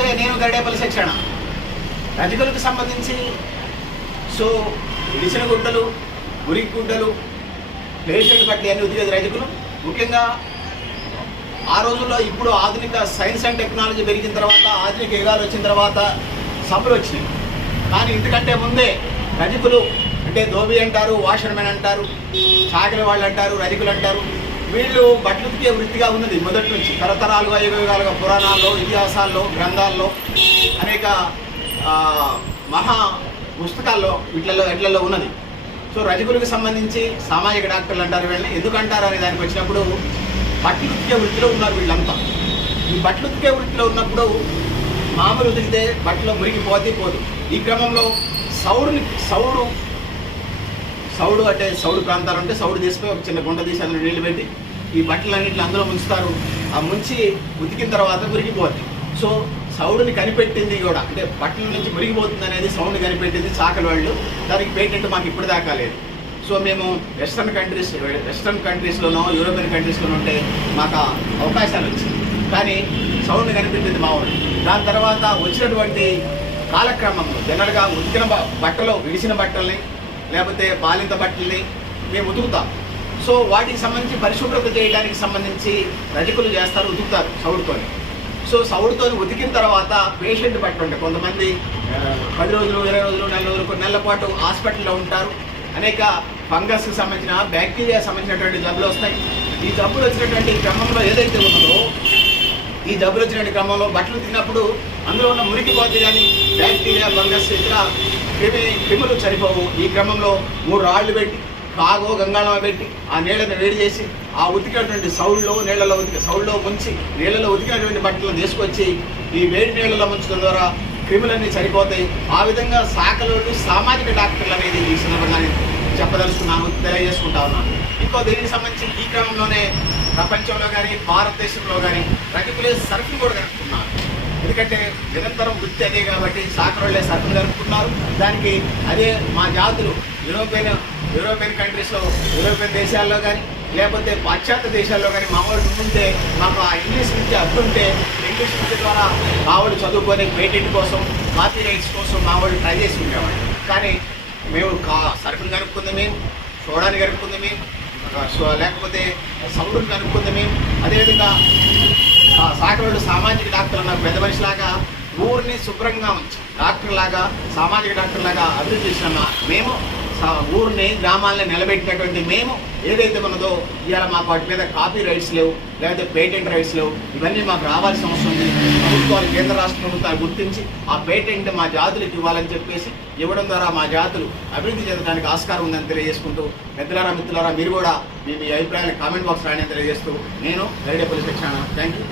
నమస్తే, నేను గరిడేపల్లి శిక్షణ. రజకులకు సంబంధించి సో ఇడిచిన గుడ్డలు, మురికి గుడ్డలు, పేషెంట్ బట్టి అన్ని ఉతికేది రజకులు. ముఖ్యంగా ఆ రోజుల్లో ఇప్పుడు ఆధునిక సైన్స్ అండ్ టెక్నాలజీ పెరిగిన తర్వాత, ఆధునిక యుగాలు వచ్చిన తర్వాత సబ్బులు వచ్చినాయి. కానీ ఇంతకంటే ముందే రజకులు అంటే ధోబి అంటారు, వాషర్మెన్ అంటారు, చాకలి వాళ్ళు అంటారు, రజకులు అంటారు. వీళ్ళు బట్టలు ఉతికే వృత్తిగా ఉన్నది మొదటి నుంచి, తరతరాలుగా యుగాలుగా పురాణాల్లో, ఇతిహాసాల్లో, గ్రంథాల్లో, అనేక మహా పుస్తకాల్లో వీటిల్లో ఉన్నది. సో రజకులకు సంబంధించి సామాజిక డాక్టర్లు అంటారు వీళ్ళని. ఎందుకంటారు అనే దానికి వచ్చినప్పుడు బట్టలు ఉతికే వృత్తిలో ఉన్నారు వీళ్ళంతా. ఈ బట్టలు ఉతికే వృత్తిలో ఉన్నప్పుడు మామూలు ఉతికితే బట్టలో మురిగిపోతే పోదు. ఈ క్రమంలో సౌడు అంటే సౌడు ప్రాంతాలు ఉంటే సౌడు తీసుకొని ఒక చిన్న గుంట తీసి అందులో నీళ్ళు పెట్టి ఈ బట్టలన్నింటిని అందులో ముంచుతారు. ఆ ముంచి ఉతికిన తర్వాత మురిగిపోద్ది. సో సౌడుని కనిపెట్టింది కూడా, అంటే బట్టల నుంచి మురిగిపోతుంది అనేది సౌండ్ని కనిపెట్టింది చాకలి వాళ్ళు. దానికి పేటెంట్ మాకు ఇప్పటిదాకా లేదు. సో మేము వెస్ట్రన్ కంట్రీస్లోనో యూరోపియన్ కంట్రీస్లోనో ఉంటే మాకు అవకాశాలు వచ్చింది. కానీ సౌండ్ని కనిపెట్టింది మా వాళ్ళు. దాని తర్వాత వచ్చినటువంటి కాలక్రమంలో జనరల్గా ఉతికిన బట్టలు, విడిసిన బట్టల్ని లేకపోతే బాలింత బట్టల్ని మేము ఉతుకుతాం. సో వాటికి సంబంధించి పరిశుభ్రత చేయడానికి సంబంధించి రజకులు చేస్తారు, ఉతుకుతారు సౌడుతోని. సో సౌడుతోని ఉతికిన తర్వాత పేషెంట్ బట్టలు ఉంటాయి. కొంతమంది 10 రోజులు, 20 రోజులు, 4 రోజులు, కొన్ని నెలల పాటు హాస్పిటల్లో ఉంటారు. అనేక ఫంగస్కి సంబంధించిన, బ్యాక్టీరియా సంబంధించినటువంటి జబ్బులు వస్తాయి. ఈ జబ్బులు వచ్చినటువంటి క్రమంలో ఏదైతే ఉన్నదో, ఈ జబ్బులు వచ్చినటువంటి క్రమంలో బట్టలు ఉతికినప్పుడు అందులో ఉన్న మురికి పోతే కానీ బ్యాక్టీరియా, ఫంగస్, ఇతర క్రిములు చనిపోవు. ఈ క్రమంలో 3 రాళ్ళు పెట్టి, కాగో గంగాళం పెట్టి ఆ నీళ్ళని వేడి చేసి ఆ ఉతికినటువంటి సౌడులో ముంచి నీళ్ళలో ఉతికినటువంటి బట్టలను తీసుకొచ్చి ఈ వేడి నీళ్ళలో ముంచడం ద్వారా క్రిములన్నీ చనిపోతాయి. ఆ విధంగా శాఖలోళ్ళు సామాజిక డాక్టర్లు అనేది ఈ సందర్భంగా చెప్పదలుచుకున్నాను, తెలియజేసుకుంటా ఉన్నాను. దీనికి సంబంధించి ఈ క్రమంలోనే ప్రపంచంలో కానీ భారతదేశంలో కానీ రజకులే సర్ఫింగ్ కూడా కనుక్కున్నారు. ఎందుకంటే నిరంతరం వృత్తి అదే కాబట్టి శాఖలోళ్ళే సర్ఫింగ్ జరుపుకున్నారు. దానికి అదే మా జాతులు యూరోపియన్ కంట్రీస్లో, యూరోపియన్ దేశాల్లో కానీ లేకపోతే పాశ్చాత్య దేశాల్లో కానీ మామూలు ఉంటే మాకు ఆ ఇంగ్లీష్ విద్య అర్థుంటే ఇంగ్లీష్ విద్య ద్వారా మావాళ్ళు చదువుకొని పేటెంట్ కోసం, కాపీ రైట్స్ కోసం మావాళ్ళు ట్రై చేసి ఉండేవాళ్ళు. కానీ మేము సరుకులు కనుక్కుంది మేము, సోడాని కనుక్కుంది మేము, లేకపోతే సౌడుని కనుక్కుంది మేము. అదేవిధంగా శాఖలు సామాజిక డాక్టర్లు నాకు పెద్ద మనిషిలాగా ఊరిని శుభ్రంగా ఉంచి డాక్టర్ లాగా, సామాజిక డాక్టర్ లాగా అభివృద్ధి చేసిన మేము, ఊరిని గ్రామాలని నిలబెట్టినటువంటి మేము ఏదైతే ఉన్నదో ఇవాళ మాకు వాటి మీద కాపీ రైట్స్ లేవు, లేకపోతే పేటెంట్ రైట్స్ లేవు. ఇవన్నీ మాకు రావాల్సిన అవసరం ఉంది. ప్రభుత్వాలు, కేంద్ర రాష్ట్ర ప్రభుత్వాలు గుర్తించి ఆ పేటెంట్ మా జాతులకు ఇవ్వాలని చెప్పేసి ఇవ్వడం ద్వారా మా జాతులు అభివృద్ధి చెందడానికి ఆస్కారం ఉందని తెలియజేసుకుంటూ, పెద్దలారా, మిత్రులారా, మీరు కూడా మీ అభిప్రాయాన్ని కామెంట్ బాక్స్ రాయని తెలియజేస్తూ నేను గరిడేపల్లి శిక్షణ. Thank you.